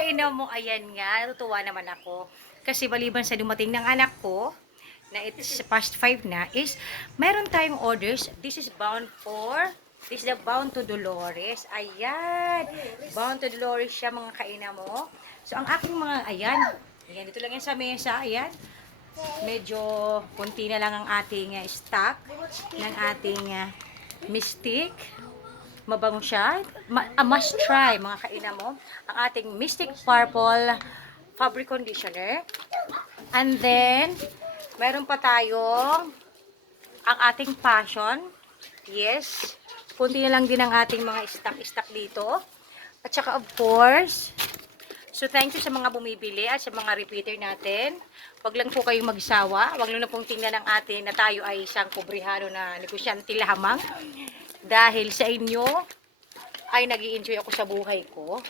kainan mo, ayan nga, natutuwa naman ako. Kasi maliban sa dumating ng anak ko, na it's past 5 na, is meron tayong orders. This is the Bound to Dolores. Ayan. Bound to Dolores siya, mga kainan mo. So, ang aking mga, ayan, dito lang yan sa mesa, ayan. Medyo kunti na lang ang ating stock ng ating Mystic. Mabango siya. A must try, mga kainan mo. Ang ating Mystic Purple Fabric Conditioner. And then, meron pa tayong ang ating Passion. Yes. Kunti na lang din ang ating mga stock dito. At saka of course, so thank you sa mga bumibili at sa mga repeater natin. Wag lang po kayong magsawa. Wag lang na pong tingnan ng atin na tayo ay isang kubrihado na negosyante lamang. Dahil sa inyo ay nag-i-enjoy ako sa buhay ko.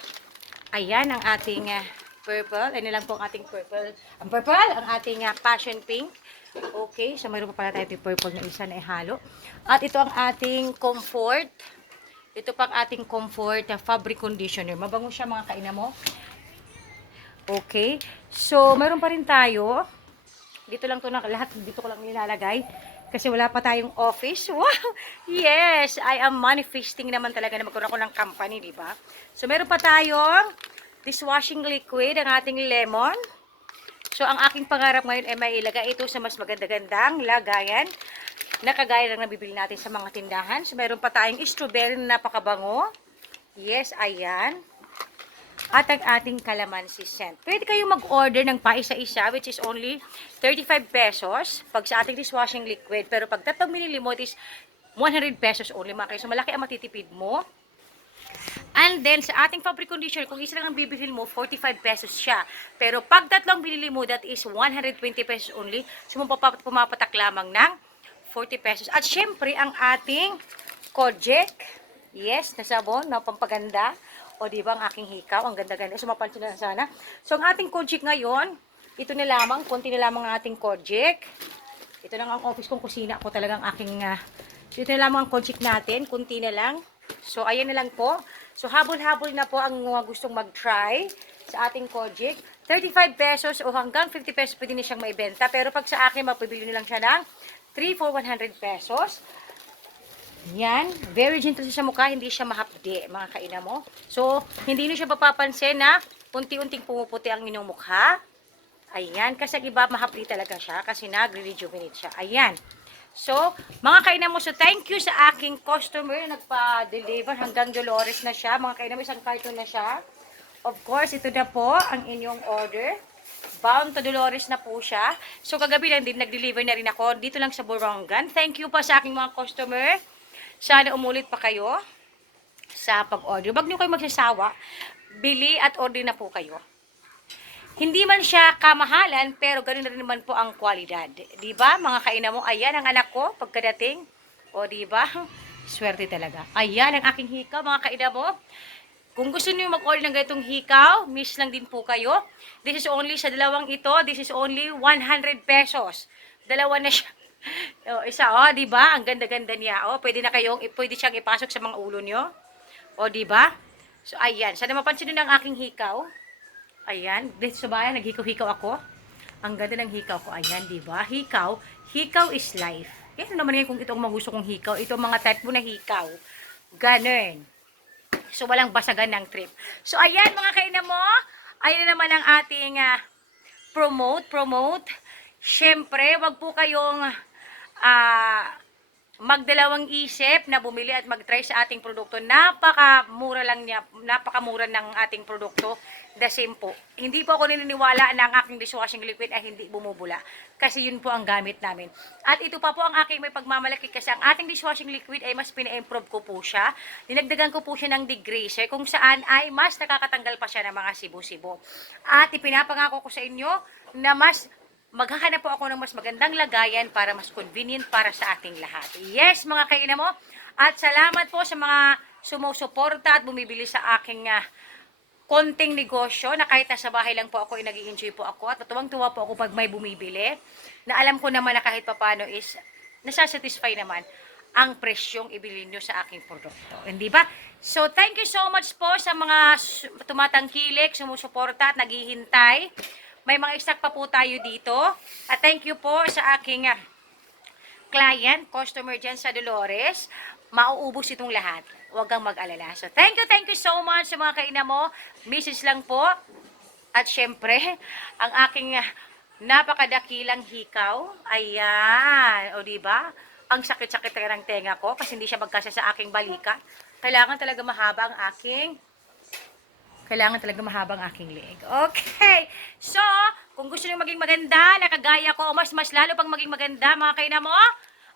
Ayan ang ating purple. Ano lang po ang ating purple. Ang purple, ang ating passion pink. Okay, so mayroon pa pala tayo yung purple na isa na ihalo. At ito ang ating comfort. Ito pang ating comfort fabric conditioner. Mabango siya, mga kainan mo. Okay, so mayroon pa rin tayo. Dito lang to na lahat, dito ko lang nilalagay. Kasi wala pa tayong office. Wow! Yes! I am manifesting naman talaga na magkaroon ako ng company, di ba? So, meron pa tayong dishwashing liquid, ang ating lemon. So, ang aking pangarap ngayon ay may ilagay ito sa mas maganda-gandang lagayan na kagaya lang nabibili natin sa mga tindahan. So, meron pa tayong strawberry na napakabango. Yes, ayan. At ang ating calamansi scent. Pwede kayong mag-order ng paisa-isa, which is only 35 pesos pag sa ating dishwashing liquid. Pero pag 3 ml is 100 pesos only, mga kayo. So malaki ang matitipid mo. And then sa ating fabric conditioner, kung isa lang ang bibilhin mo, 45 pesos siya. Pero pag 3 binili mo, that is 120 pesos only. So pumapatak lamang ng 40 pesos. At syempre, ang ating Kojak. Yes, na sabon, na pampaganda. O diba ang aking hikaw, ang ganda-ganda. So mapansin na sana. So ang ating Kojak ngayon, ito na lamang, konti na lamang ang ating Kojak. Ito lang ang office kong kusina. Ako talagang aking, so ito na lamang ang Kojak natin, konti na lang. So ayan na lang po. So habol-habol na po ang mga gustong mag-try sa ating Kojak. 35 pesos o hanggang 50 pesos pwede na siyang maibenta. Pero pag sa akin, mapibili na lang siya ng 3 for 100 pesos. Yan, very gentle siya sa mukha, hindi siya mahapdi, mga kainan mo. So, hindi niyo siya papapansin na unti-unting pumuputi ang inyong mukha. Ayan, kasi iba mahapdi talaga siya kasi nagre-rejuvenate siya. Ayan. So, mga kainan mo, so thank you sa aking customer na nagpa-deliver hanggang Dolores na siya. Mga kainan mo, isang carton na siya. Of course, ito na po ang inyong order. Bound to Dolores na po siya. So, kagabi lang din, nag-deliver na rin ako dito lang sa Borongan. Thank you pa sa aking mga customer. Sana umulit pa kayo sa pag-order. Wag niyo kayo magsasawa. Bili at order na po kayo. Hindi man siya kamahalan, pero ganoon na rin naman po ang kwalidad. Diba, mga kainan mo? Ayan ang anak ko, pagkadating. O, diba? Swerte talaga. Ayan ang aking hikaw, mga kainan mo. Kung gusto niyo mag-order ng ganitong hikaw, miss lang din po kayo. This is only, sa dalawang ito, this is only 100 pesos. Dalawa na siya. O, isa, di ba? Ang ganda-ganda niya. Pwede pwede siyang ipasok sa mga ulo niyo. Di ba? So, ayan. Sana mapansin niyo ang aking hikaw. Ayan. Dito sa bayan, naghikaw-hikaw ako. Ang ganda ng hikaw ko. Ayan, di ba? Hikaw. Hikaw is life. Ito naman yan kung itong mga gusto kong hikaw. Ito mga type mo na hikaw. Ganun. So, walang basagan ng trip. So, ayan mga kainan mo. Ayan naman ang ating promote. Syempre, wag po kayong magdalawang isip na bumili at mag-try sa ating produkto. Napakamura lang niya, napakamura ng ating produkto. The same po. Hindi po ako naniniwala na ang aking dishwashing liquid ay hindi bumubula. Kasi yun po ang gamit namin. At ito pa po ang aking may pagmamalaki kasi ang ating dishwashing liquid ay mas pina-improve ko po siya. Dinagdagan ko po siya ng degreaser kung saan ay mas nakakatanggal pa siya ng mga sibo-sibo. At ipinapangako ko sa inyo na mas maghahanap po ako ng mas magandang lagayan para mas convenient para sa ating lahat. Yes, mga kainan mo. At salamat po sa mga sumusuporta at bumibili sa aking konting negosyo na kahit nasa bahay lang po ako, nag-i-enjoy po ako. At tuwang-tuwa po ako pag may bumibili. Na alam ko naman na kahit papano is nasasatisfy naman ang presyong ibili nyo sa aking produkto. Hindi ba? So, thank you so much po sa mga tumatangkilik, sumusuporta at naghihintay. May mga stock pa po tayo dito. At thank you po sa aking client, customer dyan sa Dolores. Mauubos itong lahat. Huwag kang mag-alala. So, thank you so much sa mga kaina mo. Mrs. lang po. At syempre, ang aking napakadakilang hikaw. Ayan. O, diba? Ang sakit-sakit ng tenga ko kasi hindi siya magkasya sa aking balikat. Kailangan talaga mahaba ang aking leeg. Okay. So, kung gusto niyo maging maganda, nakagaya ko, o mas lalo pang maging maganda, mga kaina mo,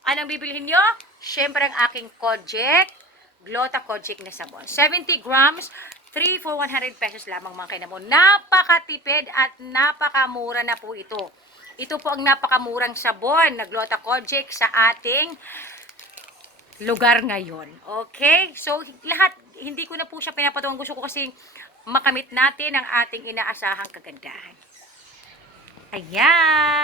anong bibilhin nyo? Syempre ang aking Kojic, Glota Kojic na sabon. 70 grams, 3 for 100 pesos lamang, mga kaina mo. Napakatipid at napakamura na po ito. Ito po ang napakamurang sabon na Glota Kojic sa ating lugar ngayon. Okay? So, lahat, hindi ko na po siya pinapatuwang. Gusto ko kasi makamit natin ang ating inaasahang kagandahan. Ayan!